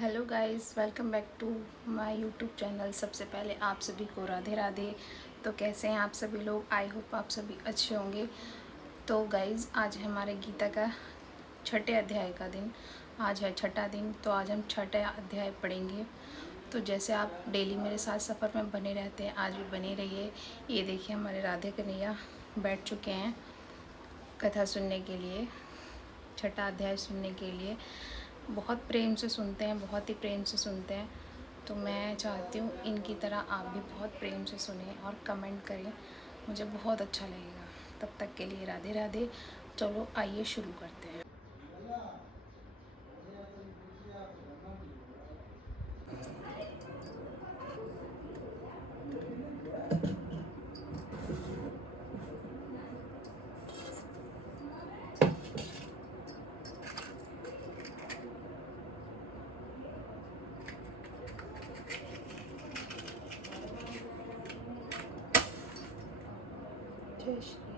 Hello guys, welcome back to my YouTube channel. सबसे पहले आप सभी को राधे राधे। तो कैसे हैं आप सभी लोग? आई होप आप सभी अच्छे होंगे। तो गाइस, आज है हमारे गीता का छठे अध्याय का दिन। आज है छठा दिन, तो आज हम छठा अध्याय पढ़ेंगे। तो जैसे आप डेली मेरे साथ सफ़र में बने रहते हैं, आज भी बने रहिए। ये देखिए, हमारे राधे कन्हैया बैठ चुके हैं कथा सुनने के लिए, छठा अध्याय सुनने के लिए। बहुत प्रेम से सुनते हैं, बहुत ही प्रेम से सुनते हैं। तो मैं चाहती हूँ इनकी तरह आप भी बहुत प्रेम से सुने और कमेंट करें, मुझे बहुत अच्छा लगेगा। तब तक के लिए राधे राधे। चलो आइए शुरू करते हैं। जय श्री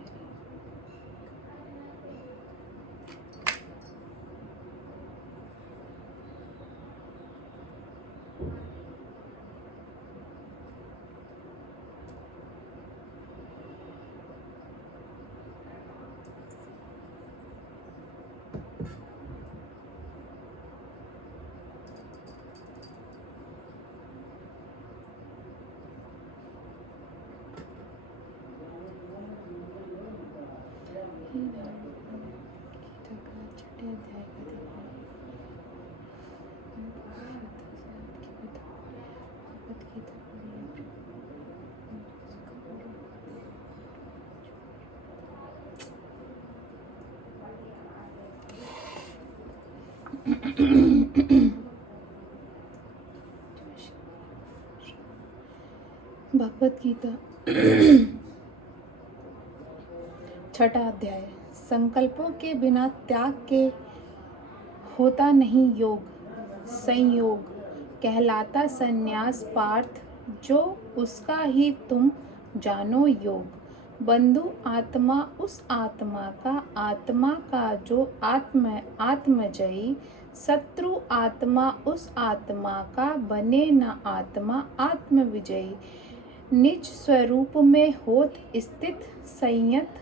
गीता का छठे अध्याय का दिन है। भगवत गीता भगवत गीता छठा अध्याय। संकल्पों के बिना त्याग के होता नहीं योग। संयोग कहलाता संन्यास पार्थ, जो उसका ही तुम जानो योग। बंधु आत्मा उस आत्मा का जो आत्मजयी। शत्रु आत्मा उस आत्मा का बने न आत्मा आत्मविजयी। निज स्वरूप में होत स्थित संयत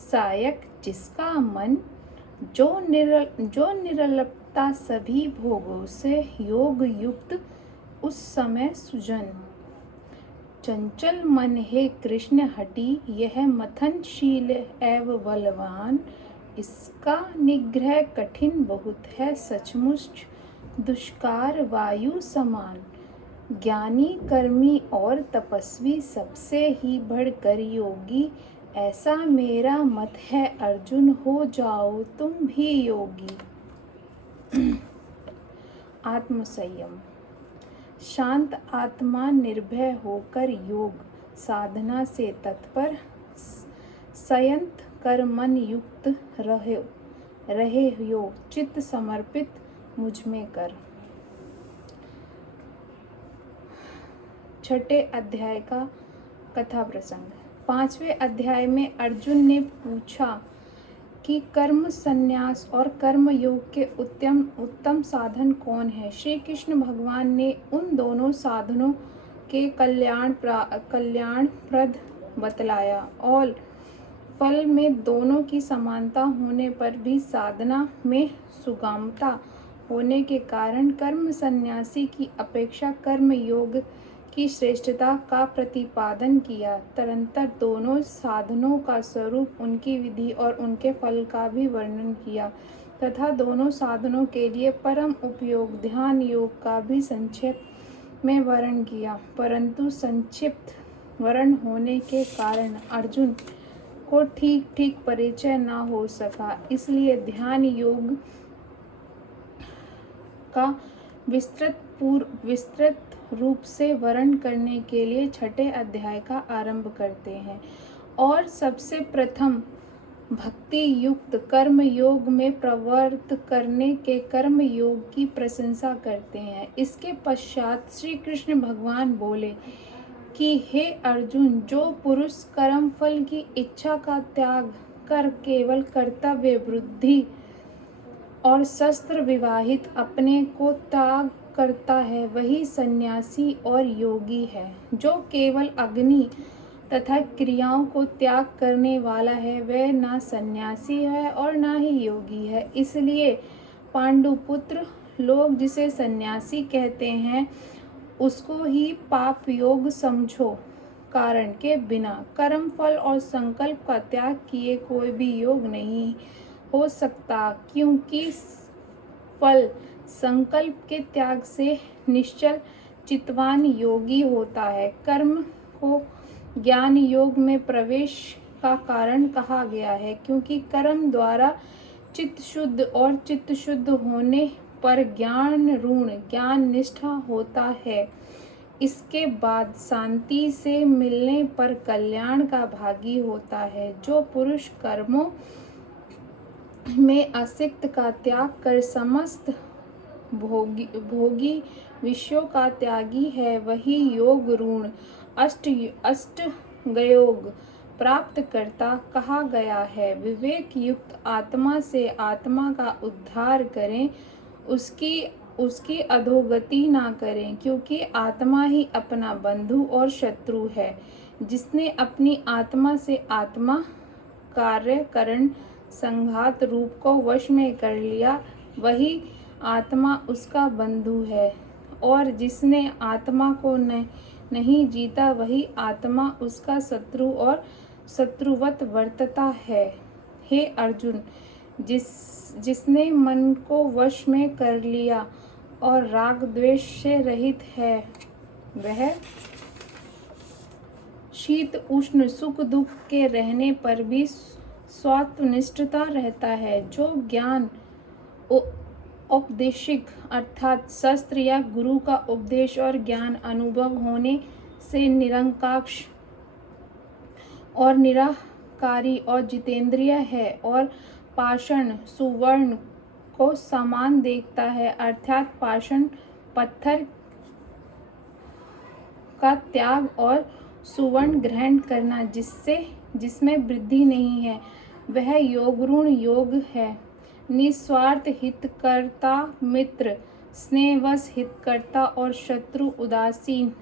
सायक जिसका मन। जो निरलपता सभी भोगों से योग युक्त उस समय सुजन। चंचल मन है कृष्ण हटी, यह मथनशील एवं बलवान। इसका निग्रह कठिन बहुत है, सचमुच दुष्कार वायु समान। ज्ञानी कर्मी और तपस्वी सबसे ही बढ़कर योगी। ऐसा मेरा मत है अर्जुन, हो जाओ तुम भी योगी। आत्मसंयम शांत आत्मा निर्भय होकर योग साधना से तत्पर। संयत कर मन युक्त रहे योग चित्त समर्पित मुझ में कर। छठे अध्याय का कथा प्रसंग। पांचवें अध्याय में अर्जुन ने पूछा कि कर्म संन्यास और कर्म योग के उत्तम साधन कौन है। श्री कृष्ण भगवान ने उन दोनों साधनों के कल्याणप्रद बतलाया और फल में दोनों की समानता होने पर भी साधना में सुगमता होने के कारण कर्म संन्यासी की अपेक्षा कर्म योग की श्रेष्ठता का प्रतिपादन किया। तदनंतर दोनों साधनों का स्वरूप, उनकी विधि और उनके फल का भी वर्णन किया तथा दोनों साधनों के लिए परम उपयोग ध्यान योग का भी संक्षेप में वर्णन किया। परंतु संक्षिप्त वर्णन होने के कारण अर्जुन को ठीक परिचय न हो सका, इसलिए ध्यान योग का विस्तृत रूप से वर्णन करने के लिए छठे अध्याय का आरंभ करते हैं और सबसे प्रथम भक्ति युक्त कर्म योग में प्रवृत्त करने के कर्म योग की प्रशंसा करते हैं। इसके पश्चात श्री कृष्ण भगवान बोले कि हे अर्जुन, जो पुरुष कर्म फल की इच्छा का त्याग कर केवल कर्तव्य वृद्धि और शस्त्र विवाहित अपने को त्याग करता है वही सन्यासी और योगी है। जो केवल अग्नि तथा क्रियाओं को त्याग करने वाला है वह ना सन्यासी है और ना ही योगी है। इसलिए पांडुपुत्र, लोग जिसे सन्यासी कहते हैं उसको ही पाप योग समझो। कारण के बिना कर्म फल और संकल्प का त्याग किए कोई भी योग नहीं हो सकता, क्योंकि फल संकल्प के त्याग से निश्चल चित्तवान योगी होता है। कर्म को ज्ञान योग में प्रवेश का कारण कहा गया है, क्योंकि कर्म द्वारा चित्त शुद्ध और चित्त शुद्ध होने पर ज्ञान ऋण ज्ञान निष्ठा होता है। इसके बाद शांति से मिलने पर कल्याण का भागी होता है। जो पुरुष कर्मों में आसक्त का त्याग कर समस्त भोगी विषयों का त्यागी है वही योग ऋण अष्टयोग प्राप्त करता कहा गया है। विवेक युक्त आत्मा से आत्मा का उद्धार करें, उसकी अधोगति ना करें, क्योंकि आत्मा ही अपना बंधु और शत्रु है। जिसने अपनी आत्मा से आत्मा कार्यकरण संघात रूप को वश में कर लिया वही आत्मा उसका बंधु है, और जिसने आत्मा को नहीं जीता वही आत्मा उसका शत्रु और शत्रुवत वर्तता है। हे अर्जुन, जिसने मन को वश में कर लिया और राग द्वेष से रहित है वह शीत उष्ण सुख दुख के रहने पर भी स्वात्मनिष्ठता रहता है। जो ज्ञान औपदेशिक अर्थात शास्त्र या गुरु का उपदेश और ज्ञान अनुभव होने से निरंकाक्ष और निराकारी और जितेंद्रिय है और पाषाण सुवर्ण को समान देखता है, अर्थात पाषाण पत्थर का त्याग और सुवर्ण ग्रहण करना जिसमें वृद्धि नहीं है, वह योगरूढ़ योग है। निस्वार्थ हितकर्ता मित्र, स्नेहवश हितकर्ता और शत्रु, उदासीन,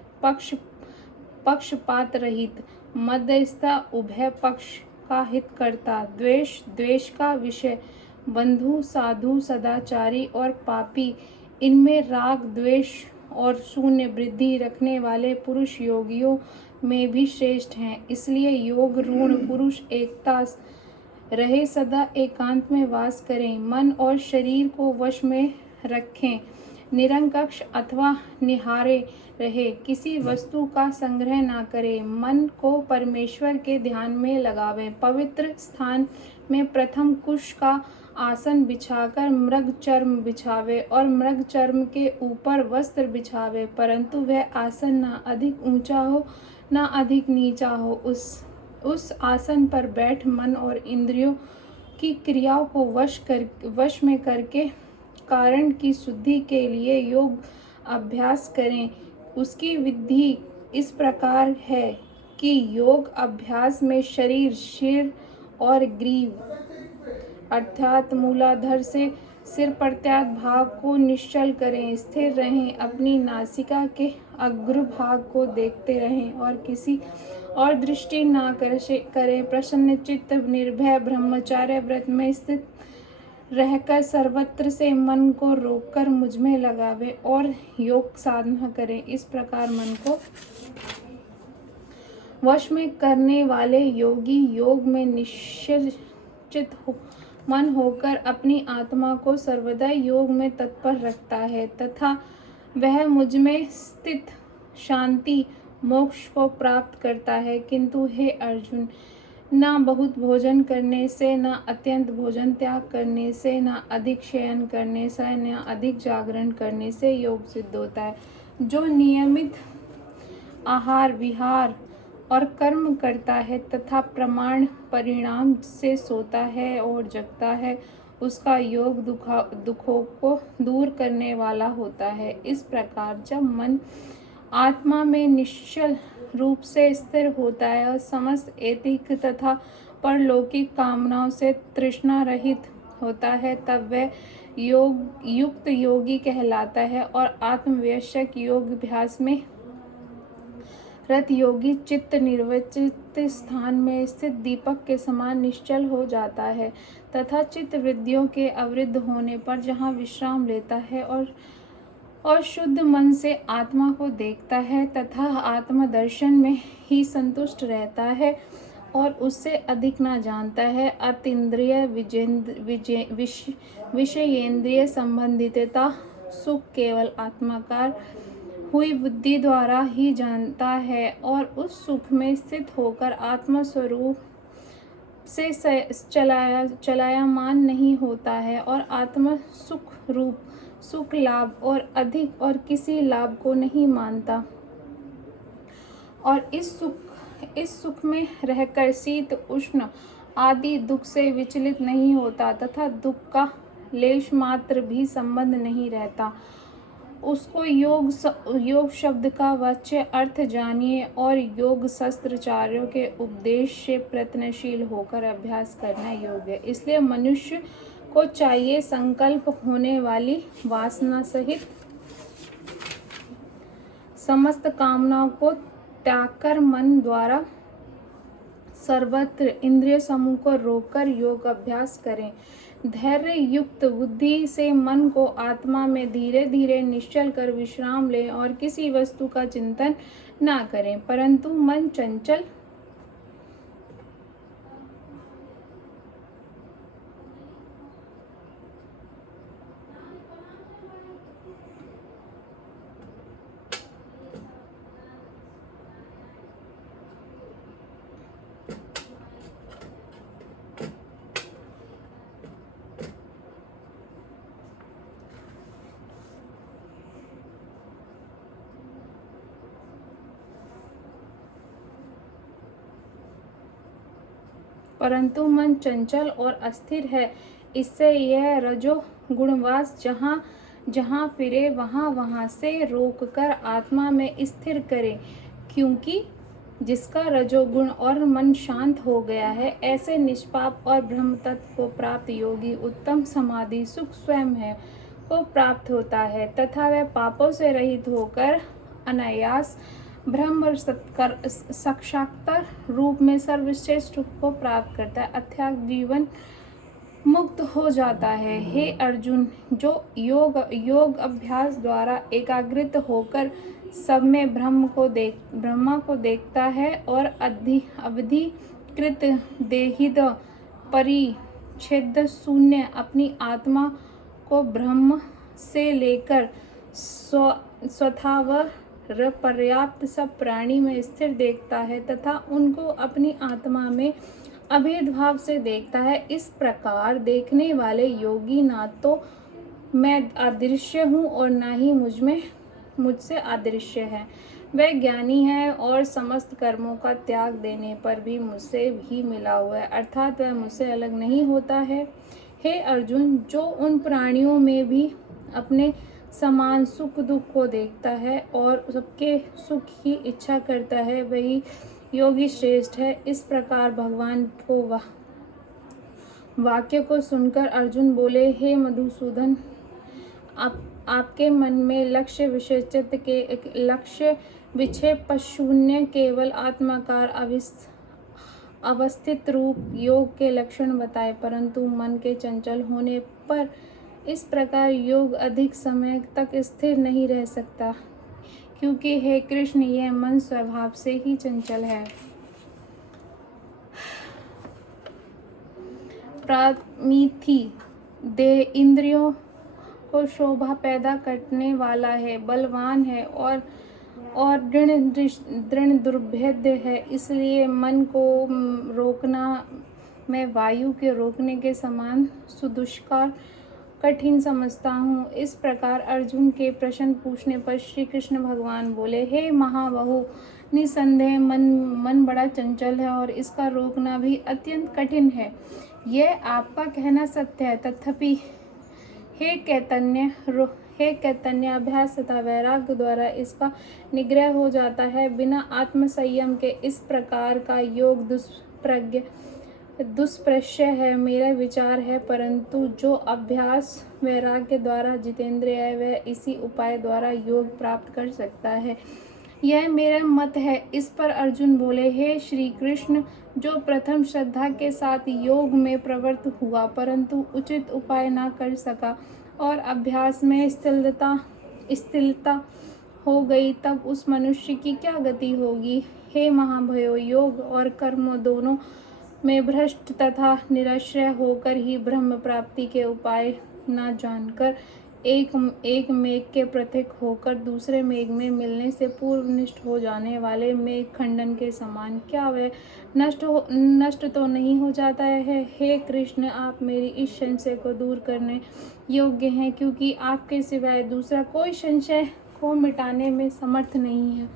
पक्षपात रहित, मध्यस्था, उभय पक्ष का हितकर्ता, द्वेष का विषय, बंधु, साधु, सदाचारी और पापी, इनमें राग द्वेष और शून्य वृद्धि रखने वाले पुरुष योगियों में भी श्रेष्ठ हैं। इसलिए योग रूढ़ पुरुष एकता रहे, सदा एकांत में वास करें, मन और शरीर को वश में रखें, निरंकक्ष अथवा निहारे रहे, किसी वस्तु का संग्रह ना करें, मन को परमेश्वर के ध्यान में लगावें, पवित्र स्थान में प्रथम कुश का आसन बिछाकर मृग चर्म बिछावे और मृग चर्म के ऊपर वस्त्र बिछावे, परंतु वह आसन ना अधिक ऊंचा हो ना अधिक नीचा हो। उस आसन पर बैठ मन और इंद्रियों की क्रियाओं को वश में करके कारण की शुद्धि के लिए योग अभ्यास करें। उसकी विधि इस प्रकार है कि योग अभ्यास में शरीर, सिर और ग्रीव अर्थात मूलाधार से सिर प्रत्यात भाग को निश्चल करें, स्थिर रहें, अपनी नासिका के अग्रभाग को देखते रहें और किसी और दृष्टि ना करें। प्रसन्न चित्त निर्भय ब्रह्मचार्य व्रत में स्थित रहकर सर्वत्र से मन को रोककर मुझ में लगावे और योग साधना करें। इस प्रकार मन को वश में करने वाले योगी योग में निश्चित मन होकर अपनी आत्मा को सर्वदा योग में तत्पर रखता है तथा वह मुझ में स्थित शांति मोक्ष को प्राप्त करता है। किंतु हे अर्जुन, ना बहुत भोजन करने से, ना अत्यंत भोजन त्याग करने से, ना अधिक शयन करने से, ना अधिक जागरण करने से योग सिद्ध होता है। जो नियमित आहार विहार और कर्म करता है तथा प्रमाण परिणाम से सोता है और जगता है, उसका योग दुखों को दूर करने वाला होता है। इस प्रकार जब मन आत्मा में निश्चल रूप से स्थिर होता है और समस्त ऐहिक तथा परलौकिक कामनाओं से तृष्णा रहित होता है, तब वह युक्त योगी कहलाता है। और आत्मवश्यक योग अभ्यास में रत योगी चित्त निर्विचलित स्थान में स्थित दीपक के समान निश्चल हो जाता है तथा चित्त वृत्तियों के अवरुद्ध होने पर जहाँ विश्राम लेता है और शुद्ध मन से आत्मा को देखता है तथा आत्मदर्शन में ही संतुष्ट रहता है और उससे अधिक न जानता है। अतीन्द्रिय विषयेंद्रिय संबंधितता सुख केवल आत्माकार हुई बुद्धि द्वारा ही जानता है और उस सुख में स्थित होकर आत्मा स्वरूप से चलायमान नहीं होता है और आत्मा सुख रूप सुख लाभ और अधिक और किसी लाभ को नहीं मानता और इस सुख में रहकर शीत उष्ण आदि दुख से विचलित नहीं होता तथा दुख का लेश मात्र भी संबंध नहीं रहता। उसको योग शब्द का वाच्य अर्थ जानिए और योग शास्त्राचार्यों के उपदेश से प्रयत्नशील होकर अभ्यास करना योग है। इसलिए मनुष्य को चाहिए संकल्प होने वाली वासना सहित समस्त कामनाओं को त्याग कर मन द्वारा सर्वत्र इंद्रिय समूह को रोककर योग अभ्यास करें। धैर्य युक्त बुद्धि से मन को आत्मा में धीरे धीरे निश्चल कर विश्राम लें और किसी वस्तु का चिंतन ना करें, परंतु मन चंचल परंतु मन चंचल और अस्थिर है। इससे यह रजो गुणवास जहाँ जहाँ फिरे वहाँ वहाँ से रोककर आत्मा में स्थिर करे, क्योंकि जिसका रजोगुण और मन शांत हो गया है, ऐसे निष्पाप और ब्रह्म तत्व को प्राप्त योगी उत्तम समाधि सुख स्वयं है को प्राप्त होता है तथा वह पापों से रहित होकर अनायास ब्रह्म साक्षात्कार रूप में सर्वश्रेष्ठ सुख को प्राप्त करता है अर्थात जीवन मुक्त हो जाता है। हे अर्जुन, जो योग अभ्यास द्वारा एकाग्रित होकर सब में ब्रह्मा को देखता है और अवधिकृत देहित परिच्छेद शून्य अपनी आत्मा को ब्रह्म से लेकर स्वतः पर्याप्त सब प्राणी में स्थिर देखता है तथा उनको अपनी आत्मा में अभेद भाव से देखता है। इस प्रकार देखने वाले योगी ना तो मैं अदृश्य हूँ और ना ही मुझसे अदृश्य है। वह ज्ञानी है और समस्त कर्मों का त्याग देने पर भी मुझसे ही मिला हुआ है, अर्थात वह मुझसे अलग नहीं होता है। हे अर्जुन, जो उन प्राणियों में भी अपने समान सुख दुख को देखता है और सबके सुख की इच्छा करता है, वही योगी श्रेष्ठ है। इस प्रकार भगवान को वाक्य को सुनकर अर्जुन बोले, हे मधुसूदन, आपके मन में लक्ष्य विक्षेप शून्य केवल आत्माकार अवस्थित रूप योग के लक्षण बताए, परंतु मन के चंचल होने पर इस प्रकार योग अधिक समय तक स्थिर नहीं रह सकता, क्योंकि हे कृष्ण, यह मन स्वभाव से ही चंचल है। प्रामिथि देह इंद्रियों को शोभा पैदा करने वाला है, बलवान है और दृढ़ दुर्भेद्य है, इसलिए मन को रोकना मैं वायु के रोकने के समान सुदुष्कर कठिन समझता हूँ। इस प्रकार अर्जुन के प्रश्न पूछने पर श्री कृष्ण भगवान बोले, हे महाबाहु, निसंदेह मन बड़ा चंचल है और इसका रोकना भी अत्यंत कठिन है। यह आपका कहना सत्य है, तथापि हे कैतन्य अभ्यास तथा वैराग्य द्वारा इसका निग्रह हो जाता है। बिना आत्मसंयम के इस प्रकार का योग दुष्प्रज्ञ दुष्प्रशय है, मेरा विचार है, परंतु जो अभ्यास वैराग्य द्वारा जितेंद्रिय है वह इसी उपाय द्वारा योग प्राप्त कर सकता है, यह मेरा मत है। इस पर अर्जुन बोले, हे श्री कृष्ण, जो प्रथम श्रद्धा के साथ योग में प्रवृत्त हुआ परंतु उचित उपाय न कर सका और अभ्यास में स्थिरता हो गई, तब उस मनुष्य की क्या गति होगी। हे महाभयो, योग और कर्म दोनों में भ्रष्ट तथा निराश्रय होकर ही ब्रह्म प्राप्ति के उपाय न जानकर एक मेघ के पृथक होकर दूसरे मेघ में मिलने से पूर्व नष्ट हो जाने वाले मेघ खंडन के समान क्या वह नष्ट तो नहीं हो जाता है। हे कृष्ण, आप मेरी इस संशय को दूर करने योग्य हैं, क्योंकि आपके सिवाय दूसरा कोई संशय को मिटाने में समर्थ नहीं है।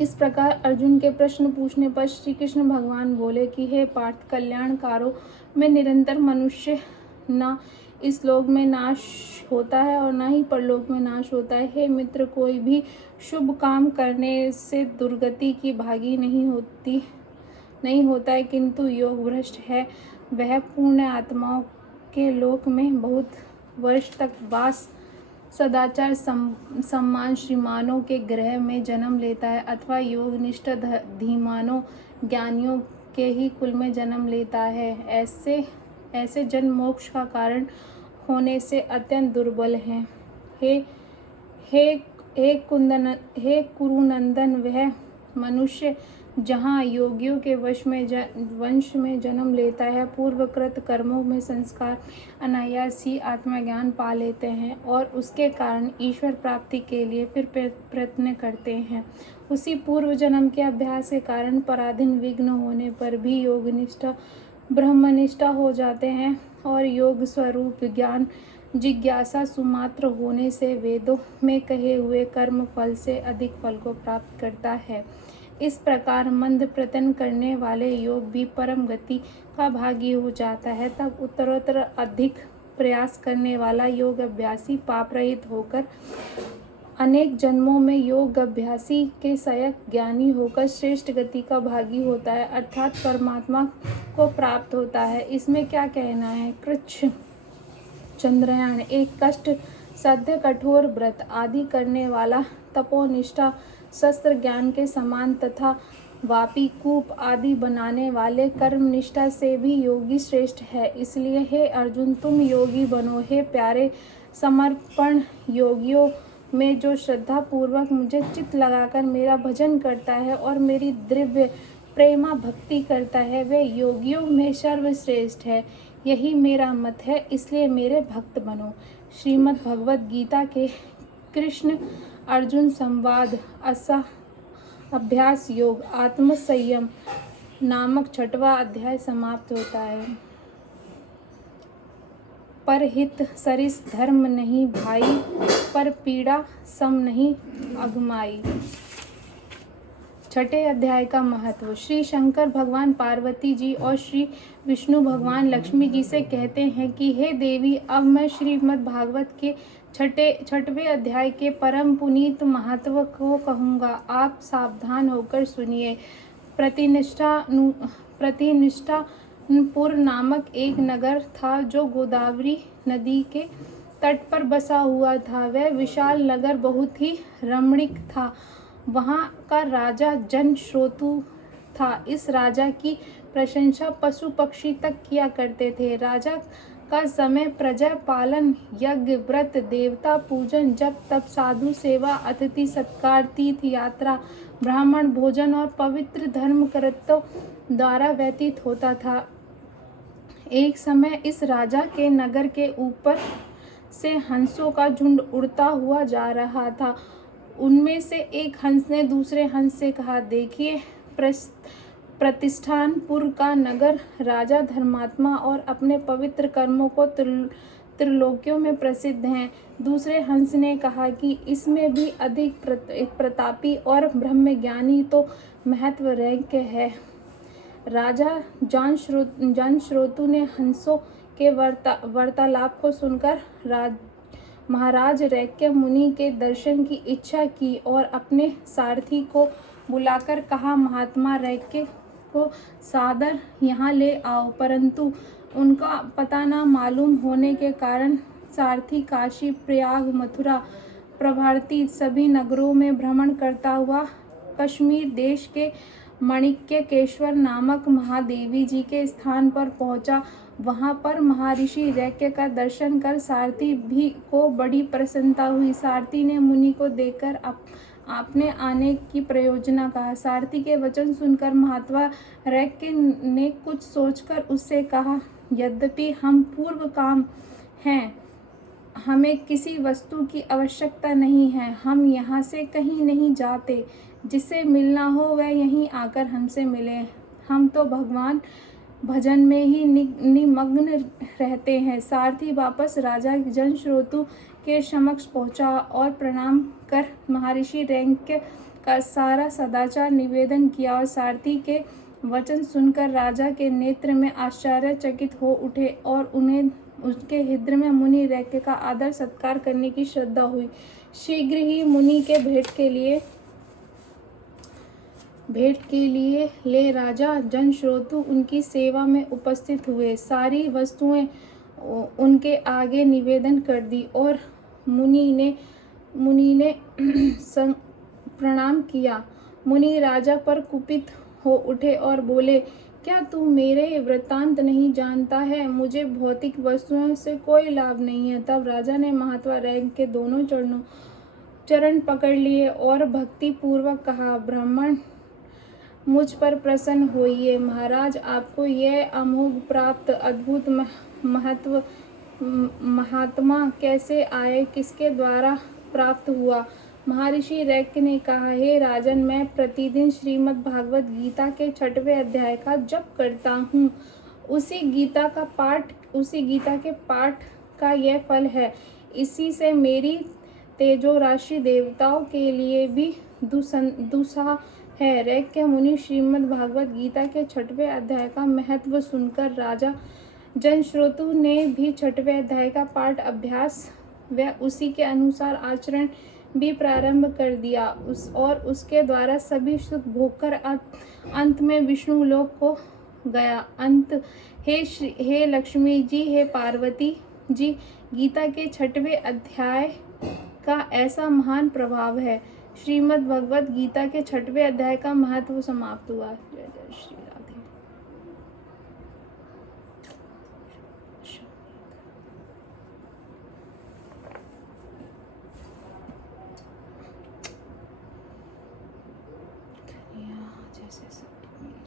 इस प्रकार अर्जुन के प्रश्न पूछने पर श्री कृष्ण भगवान बोले कि हे पार्थ, कल्याणकारों में निरंतर मनुष्य न इस लोक में नाश होता है और न ही परलोक में नाश होता है। हे मित्र, कोई भी शुभ काम करने से दुर्गति की भागी नहीं होता है, किंतु योग भ्रष्ट है वह पूर्ण आत्माओं के लोक में बहुत वर्ष तक वास, सदाचार सम्मान श्रीमानों के ग्रह में जन्म लेता है अथवा योगनिष्ठ धीमानों ज्ञानियों के ही कुल में जन्म लेता है। ऐसे जन मोक्ष का कारण होने से अत्यंत दुर्बल हैं। हे कुरुनंदन, वह मनुष्य जहाँ योगियों के वंश में जन्म लेता है, पूर्वकृत कर्मों में संस्कार अनायास ही आत्मज्ञान पा लेते हैं और उसके कारण ईश्वर प्राप्ति के लिए फिर प्रयत्न करते हैं। उसी पूर्व जन्म के अभ्यास के कारण पराधीन विघ्न होने पर भी योगनिष्ठा ब्रह्मनिष्ठा हो जाते हैं और योग स्वरूप ज्ञान जिज्ञासा सुमात्र होने से वेदों में कहे हुए कर्म फल से अधिक फल को प्राप्त करता है। इस प्रकार मंद प्रयत्न करने वाले योग भी परम गति का भागी हो जाता है। तब उत्तरोत्तर अधिक प्रयास करने वाला योग अभ्यासी पाप रहित होकर अनेक जन्मों में योग अभ्यासी के सहायक ज्ञानी होकर श्रेष्ठ गति का भागी होता है, अर्थात परमात्मा को प्राप्त होता है। इसमें क्या कहना है। कृच्छ चंद्रयान, एक कष्ट साध्य कठोर व्रत आदि करने वाला तपोनिष्ठा शस्त्र ज्ञान के समान तथा वापी कूप आदि बनाने वाले कर्म निष्ठा से भी योगी श्रेष्ठ है। इसलिए हे अर्जुन, तुम योगी बनो। हे प्यारे, समर्पण योगियों में जो श्रद्धा पूर्वक मुझे चित्त लगाकर मेरा भजन करता है और मेरी दिव्य प्रेमा भक्ति करता है, वह योगियों में सर्वश्रेष्ठ है। यही मेरा मत है, इसलिए मेरे भक्त बनो। श्रीमद् भगवद गीता के कृष्ण अर्जुन संवाद अभ्यास योग आत्म संयम नामक 6वां अध्याय समाप्त होता है। परहित सरिस धर्म नहीं भाई, पर पीड़ा सम नहीं अगमाई। 6ठे अध्याय का महत्व। श्री शंकर भगवान पार्वती जी और श्री विष्णु भगवान लक्ष्मी जी से कहते हैं कि हे देवी, अब मैं श्रीमद् भागवत के 6वें अध्याय के परम पुनीत महत्व को कहूँगा। आप सावधान होकर सुनिए। प्रतिनिष्ठापुर नामक एक नगर था जो गोदावरी नदी के तट पर बसा हुआ था। वह विशाल नगर बहुत ही रमणीक था। वहाँ का राजा जनश्रोतु था। इस राजा की प्रशंसा पशु पक्षी तक किया करते थे। राजा का समय प्रजा पालन, यज्ञ, व्रत, देवता पूजन, जप तप, साधु सेवा, अतिथि सत्कार, तीर्थ यात्रा, ब्राह्मण भोजन और पवित्र धर्म कर्तव्यों द्वारा व्यतीत होता था। एक समय इस राजा के नगर के ऊपर से हंसों का झुंड उड़ता हुआ जा रहा था। उनमें से एक हंस ने दूसरे हंस से कहा, देखिए, प्रतिष्ठानपुर का नगर राजा धर्मात्मा और अपने पवित्र कर्मों को त्रिलोकियों में प्रसिद्ध हैं। दूसरे हंस ने कहा कि इसमें भी अधिक प्रतापी और ब्रह्मज्ञानी तो महत्व रैंक है। राजा जानश्रोतु ने हंसों के वार्तालाप को सुनकर महाराज रैक्य मुनि के दर्शन की इच्छा की और अपने सारथी को बुलाकर कहा, महात्मा रैक्य को सादर यहाँ ले आओ। परंतु उनका पता न मालूम होने के कारण सारथी काशी, प्रयाग, मथुरा प्रभृति सभी नगरों में भ्रमण करता हुआ कश्मीर देश के माणिक्येश्वर नामक महादेवी जी के स्थान पर पहुंचा। वहां पर महर्षि रैक्य का दर्शन कर सारथी भी को बड़ी प्रसन्नता हुई। सारथी ने मुनि को देखकर आपने आने की प्रयोजना कहा। सारथी के वचन सुनकर महात्मा रैक्य ने कुछ सोचकर उससे कहा, यद्यपि हम पूर्व काम हैं, हमें किसी वस्तु की आवश्यकता नहीं है। हम यहाँ से कहीं नहीं जाते। जिसे मिलना हो वह यहीं आकर हमसे मिले। हम तो भगवान भजन में ही निमग्न रहते हैं। सारथी वापस राजा जनश्रोतु के समक्ष पहुंचा और प्रणाम कर महर्षि रैक्य का सारा सदाचार निवेदन किया। और सारथी के वचन सुनकर राजा के नेत्र में आश्चर्यचकित हो उठे और उन्हें उसके हृदय में मुनि रैक्य का आदर सत्कार करने की श्रद्धा हुई। शीघ्र ही मुनि के भेंट के लिए ले राजा जनश्रोतु उनकी सेवा में उपस्थित हुए। सारी वस्तुएं उनके आगे निवेदन कर दी और मुनि ने प्रणाम किया। मुनि राजा पर कुपित हो उठे और बोले, क्या तू मेरे वृत्तांत नहीं जानता है? मुझे भौतिक वस्तुओं से कोई लाभ नहीं है। तब राजा ने महात्मा रैक्य के दोनों चरण पकड़ लिए और भक्ति पूर्वक कहा, ब्राह्मण मुझ पर प्रसन्न होइए। महाराज, आपको यह अमोघ प्राप्त अद्भुत महात्मा कैसे आए, किसके द्वारा प्राप्त हुआ? महर्षि रैक्य ने कहा, हे राजन, मैं प्रतिदिन श्रीमद् भागवत गीता के 6वें अध्याय का जप करता हूँ। उसी गीता के पाठ का यह फल है। इसी से मेरी तेजो राशि देवताओं के लिए भी दुस्साह है। रैक्य मुनि श्रीमद् भागवत गीता के 6वें अध्याय का महत्व सुनकर राजा जनश्रोतु ने भी 6वें अध्याय का पाठ अभ्यास व उसी के अनुसार आचरण भी प्रारंभ कर दिया। और उसके द्वारा सभी सुख भोगकर अंत में विष्णु लोक को गया। हे लक्ष्मी जी, हे पार्वती जी, गीता के 6वें अध्याय का ऐसा महान प्रभाव है। श्रीमद् भगवत गीता के 6वें अध्याय का महत्व समाप्त हुआ। जय जय श्री